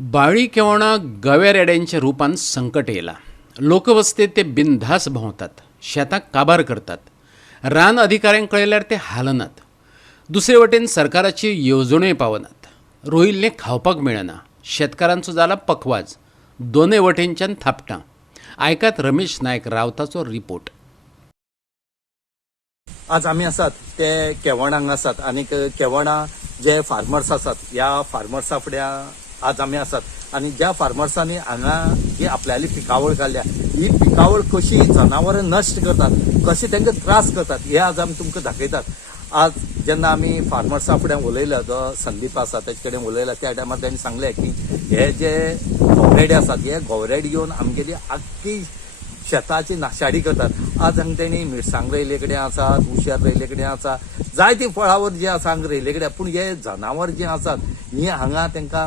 बाळी केवणा गव्या रेड्यांच्या रूपान संकट येयला. लोकवस्तेत ते बिनधास भोंवतात, शेताक काबार करतात. रान अधिकाऱ्यांक कळयल्यार ते हालनात. दुसरे वटेन सरकाराची येवजण्योय पावनात. रोयिल्लें खावपाक मेळना. शेतकारांचो जाला पखवाज. दोनूय वटेनच्यान थापटां. आयकात रमेश नायक रावताचो रिपोर्ट. आज आमी आसात ते केवणांक आसात आनी केवणा जे फार्मर्स आसात ह्या फार्मर्सा फुड्या आज आमी आसात आनी ज्या फार्मर्सांनी हांगा जी आपल्याली पिकावळ काडल्या ही पिकावळ कशी जनावरां नश्ट करतात, कशी तांकां त्रास करतात हे आज आमी तुमकां दाखयतात. आज जेन्ना आमी फार्मर्सा फुड्यान उलयला जो संदीप आसा तेजे कडेन उलयला त्या टायमार तांणी सांगलें की हे जे गवरेडे आसात हे गवरेडे घेवन आमगेली आख्खी शेताची नाशाडी करतात. आज हांगा तेणी मिरसांग रोयले कडेन आसात, उशर रोयले कडेन आसा, जायती फळावर जे आसा हांगा रोयले कडेन. पूण हे जनावर जे आसात ही हांगा तांकां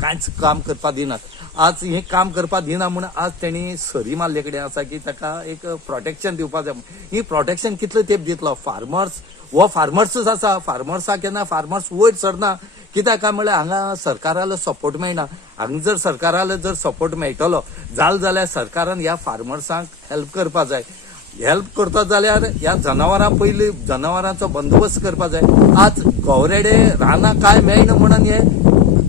कांयच काम करपाक दिनात. आज हे काम करपाक दिना म्हणून आज तेणी सरी मारले कडेन आसा की ताका एक प्रोटेक्शन दिवपाक जाय. ही प्रोटेक्शन कितलो तेंप दितलो? फार्मर्स हो फार्मर्सच आसा. फार्मर्साक केन्ना फार्मर्स वयर सरना. कित्याक काय म्हळ्यार हांगा सरकारालो सपोर्ट मेळना. हांगा जर सरकारालो जर सपोर्ट मेळटलो जाल्यार सरकारान ह्या फार्मर्सांक हेल्प करपाक जाय. हेल्प करता जाल्यार ह्या जनावरां पयलीं जनावरांचो बंदोबस्त करपाक जाय. आज गवरेडे रानां काय मेळना म्हणून हे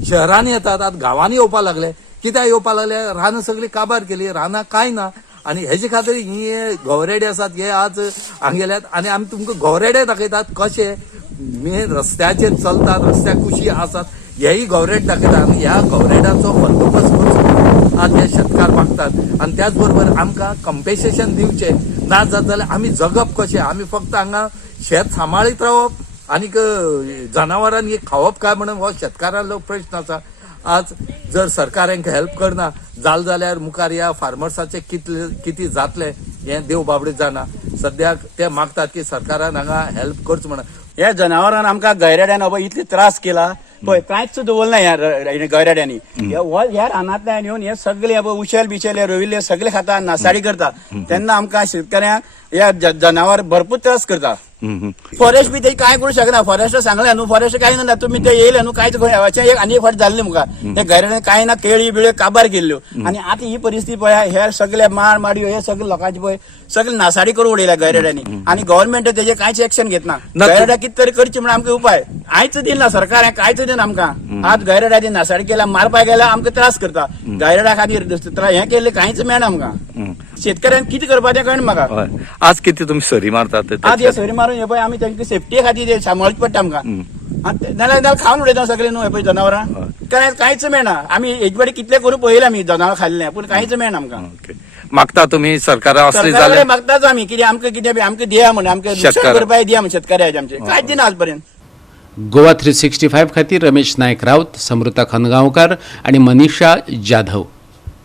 शहरांनी येतात, आज गांवांनी येवपाक लागले. कित्याक येवपाक लागले? रानां सगळी काबार केली, रानां काय ना. आनी हेजे खातीर ही गवरेडे आसात हे आज हांगेल्यात आनी आमी तुमकां गवरेडे दाखयतात कशे रस्त्याचेर चलतात, रस्त्याक कुशी आसात हेय गवरेड दाखयतात. आनी ह्या गवरेडाचो बंदोबस्त करचो आज हे शेतकार मागतात. आनी त्याच बरोबर आमकां कंपेसेशन दिवचे ना जात जाल्यार आमी जगप कशें? आमी फक्त हांगा शेत सांबाळीत रावप आनीक जनावरांनी खावप काय म्हणून हो शेतकारांचो प्रश्न आसा. आज जर सरकार हांकां हेल्प करना जाल्यार मुखार ह्या फार्मर्साचे कितें जातले हे देव बाबडे जाणा. सद्याक ते मागतात की सरकारान हांगा हेल्प करचो म्हणून. ह्या जनावरांना आमकां गैरेड्यान इतले त्रास केला पळय कांयच दवरना ह्या गैरेड्यांनी. ह्या रानांतल्यान येवन हे सगळे उशेल बिशेल रोविल्ले सगळे खाता, नासाडी करता. तेन्ना आमकां शेतकऱ्यांक ह्या जनावर भरपूर त्रास करता. फॉरेस्ट बी ते काय करू शकना. फॉरेस्ट सांगले न्हू, फॉरेस्ट काय ना तुम्ही ते येयले न्हू कांयच एक आनी एक फावट जाल्ले मुखार ते गैरेड्यान काय ना केळी बिळी काबार केल्ल्यो. आनी आतां ही परिस्थिती पळय हे सगळे माडी हे सगळे लोकांची पळय सगळे नासाडी करून उडयल्या गैरेड्यांनी. आनी गव्हर्नमेंट तेजे कांयच एक्शन घेतना. गैरेड्या कितें तरी करची म्हणून आमकां उपाय आयच दिना सरकार कांयच दिना आमकां. आज गैरेड्याची नासाडी केल्या मारपाक गेल्यार आमकां त्रास करता. गैरेड्या खातीर हे केल्ले कांयच मेळना आमकां. शेतकऱ्यांक कितें करपाचें कळना म्हाका. आज किती तुम्ही सरी मारतात? आज हे सरी मारून हे पळय आमी तांकां सेफ्टी खातीर सांबाळचें पडटा आमकां. नाल्यार खावन उडयता सगळे न्हू हे पळय जनावरां. कांयच मेळना. आमी हेजे बरें कितले करून पळयलें आमी जनावर खाल्लें पूण कांयच मेळना आमकां. मागता तुम्ही सरकारा असले जाल्यार मागताच आमी कितें आमकां कितें आमकां दिया म्हणून आमकां नुकसान भरपाई दिया म्हणून शेतकऱ्याचे आमचे कांयच दिना आज पर्यंत. गोवा 365 खातीर रमेश नायक रावत, समृता खनगांवकार आणि मनीषा जाधव.